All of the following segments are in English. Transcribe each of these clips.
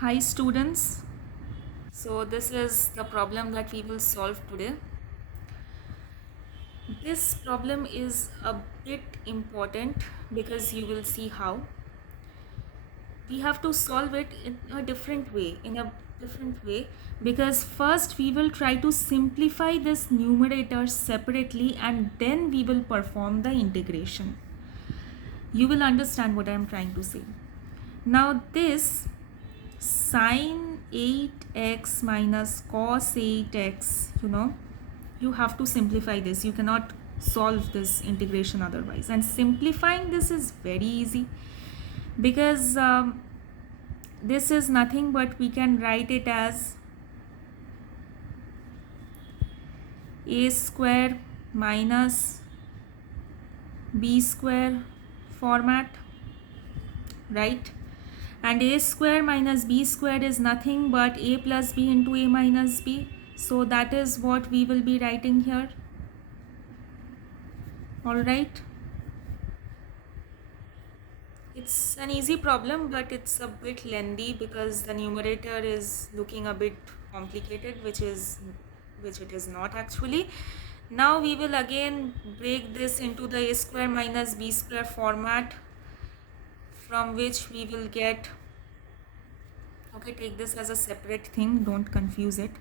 Hi students, so this is the problem that we will solve today. This problem is a bit important because you will see how. We have to solve it in a different way, because first we will try to simplify this numerator separately and then we will perform the integration. You will understand what I am trying to say. Now this sine 8x minus cos 8x, you have to simplify this. You cannot solve this integration otherwise, and simplifying this is very easy because this is nothing but we can write it as a square minus b square format, right? And a square minus b square is nothing but a plus b into a minus b. So that is what we will be writing here. All right. It's an easy problem, but it's a bit lengthy because the numerator is looking a bit complicated, which it is not actually. Now we will again break this into the a square minus b square format, from which we will get, okay, take this as a separate thing, don't confuse it.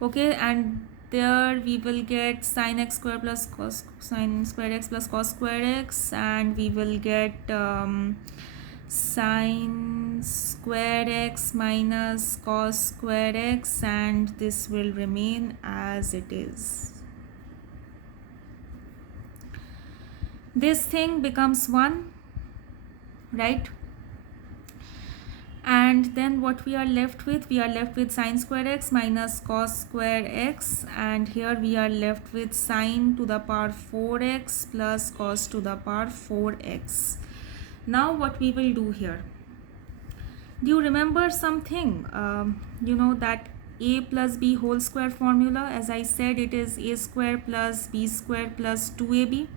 Okay, and there we will get sine x square plus cos sine square x plus cos square x, and we will get sine square x minus cos square x, and this will remain as it is. This thing becomes 1, right? And then what we are left with sine square x minus cos square x, and here we are left with sine to the power 4x plus cos to the power 4x. Now what we will do here, do you remember something? That a plus b whole square formula, as I said, it is a square plus b square plus 2ab.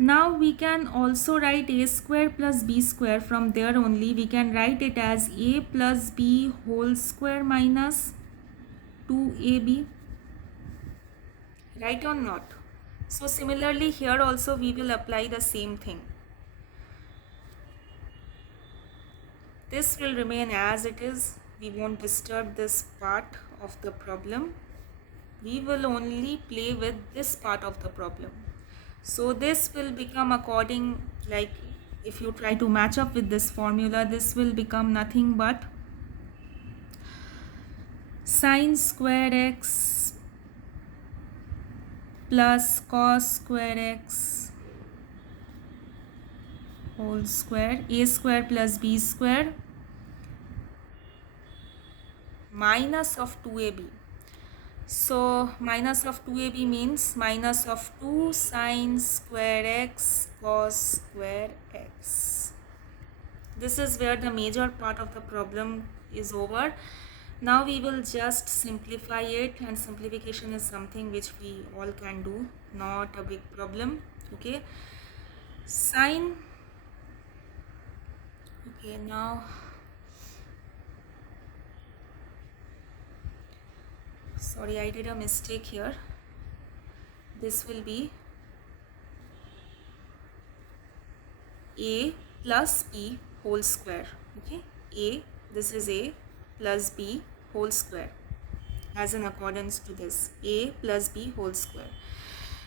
Now we can also write a square plus b square. From there only we can write it as a plus b whole square minus 2ab, right or not? So similarly here also we will apply the same thing. This will remain as it is. We won't disturb this part of the problem. We will only play with this part of the problem. So this will become according, like if you try to match up with this formula, this will become nothing but sine square x plus cos square x whole square, a square plus b square minus of 2ab. So minus of 2ab means minus of 2 sine square x cos square x. This is where the major part of the problem is over. Now we will just simplify it, and simplification is something which we all can do, not a big problem. Okay, sine, okay, now sorry, I did a mistake here. This will be a plus b whole square. Okay, a, this is a plus b whole square, as in accordance to this, a plus b whole square.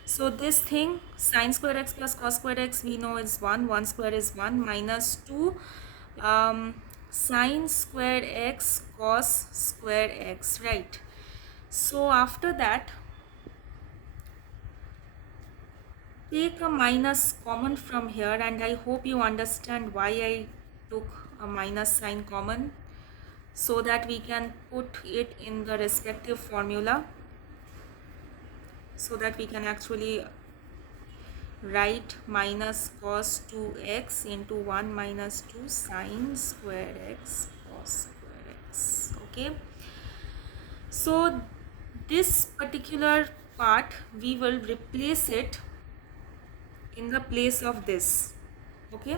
So this thing, sine square x plus cos square x, we know is 1 square is 1, minus 2 sine square x cos square x, right? So after that, take a minus common from here, and I hope you understand why I took a minus sign common, so that we can put it in the respective formula, so that we can actually write minus cos 2x into 1 minus 2 sine square x cos square x. Okay, so this particular part we will replace it in the place of this. Okay,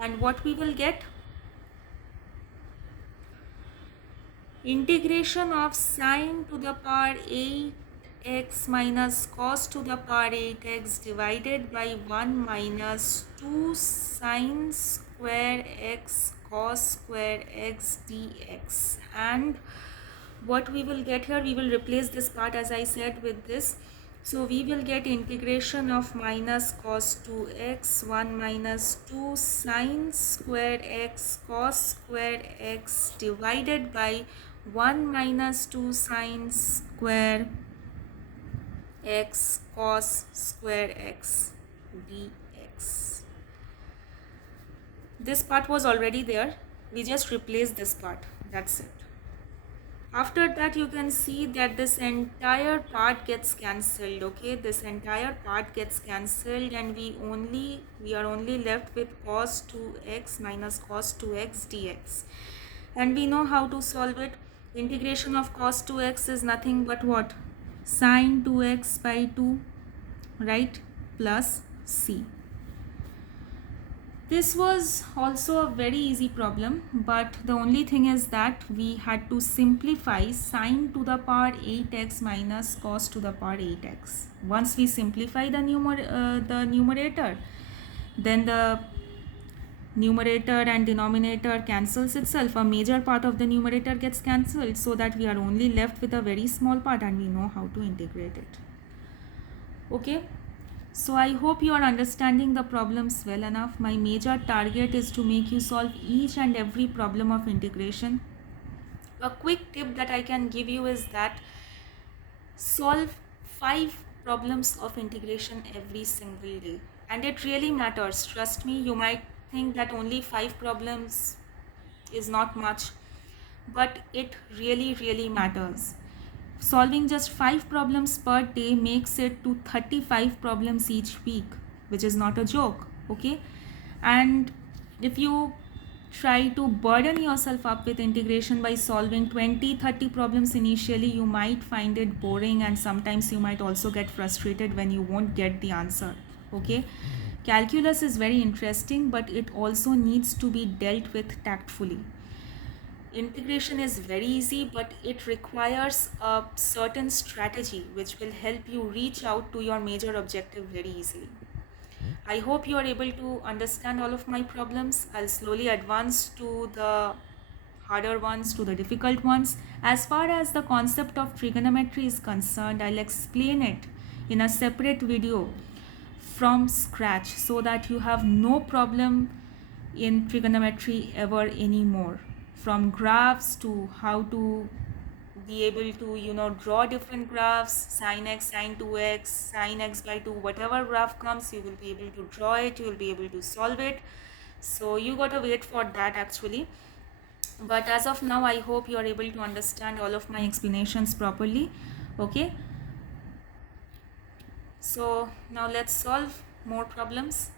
and what we will get, integration of sine to the power 8x minus cos to the power 8x divided by 1 minus 2 sine square x cos square x dx. And what we will get here, we will replace this part as I said with this. So we will get integration of minus cos 2x 1 minus 2 sine square x cos square x divided by 1 minus 2 sine square x cos square x dx. This part was already there, we just replace this part, that's it. After that you can see that this entire part gets cancelled. Okay, this entire part gets cancelled and we are only left with cos 2x minus cos 2x dx. And we know how to solve it. Integration of cos 2x is nothing but what? Sine 2x by 2, right, plus c. This was also a very easy problem, but the only thing is that we had to simplify sine to the power 8x minus cos to the power 8x. Once we simplify the numerator, then the numerator and denominator cancels itself. A major part of the numerator gets cancelled, so that we are only left with a very small part and we know how to integrate it. Okay. So I hope you are understanding the problems well enough. My major target is to make you solve each and every problem of integration. A quick tip that I can give you is that solve 5 problems of integration every single day. And it really matters. Trust me, you might think that only 5 problems is not much, but it really matters. Solving just 5 problems per day makes it to 35 problems each week, which is not a joke. Okay, and if you try to burden yourself up with integration by solving 20-30 problems initially, you might find it boring and sometimes you might also get frustrated when you won't get the answer. Okay, calculus is very interesting, but it also needs to be dealt with tactfully. Integration is very easy, but it requires a certain strategy which will help you reach out to your major objective very easily. I hope you are able to understand all of my problems. I'll slowly advance to the harder ones, to the difficult ones. As far as the concept of trigonometry is concerned, I'll explain it in a separate video from scratch so that you have no problem in trigonometry ever anymore. From graphs to how to be able to draw different graphs, sine x, sine 2x, sine x by 2, whatever graph comes, you will be able to draw it, you will be able to solve it. So you gotta wait for that actually. But as of now, I hope you are able to understand all of my explanations properly. Okay, so now let's solve more problems.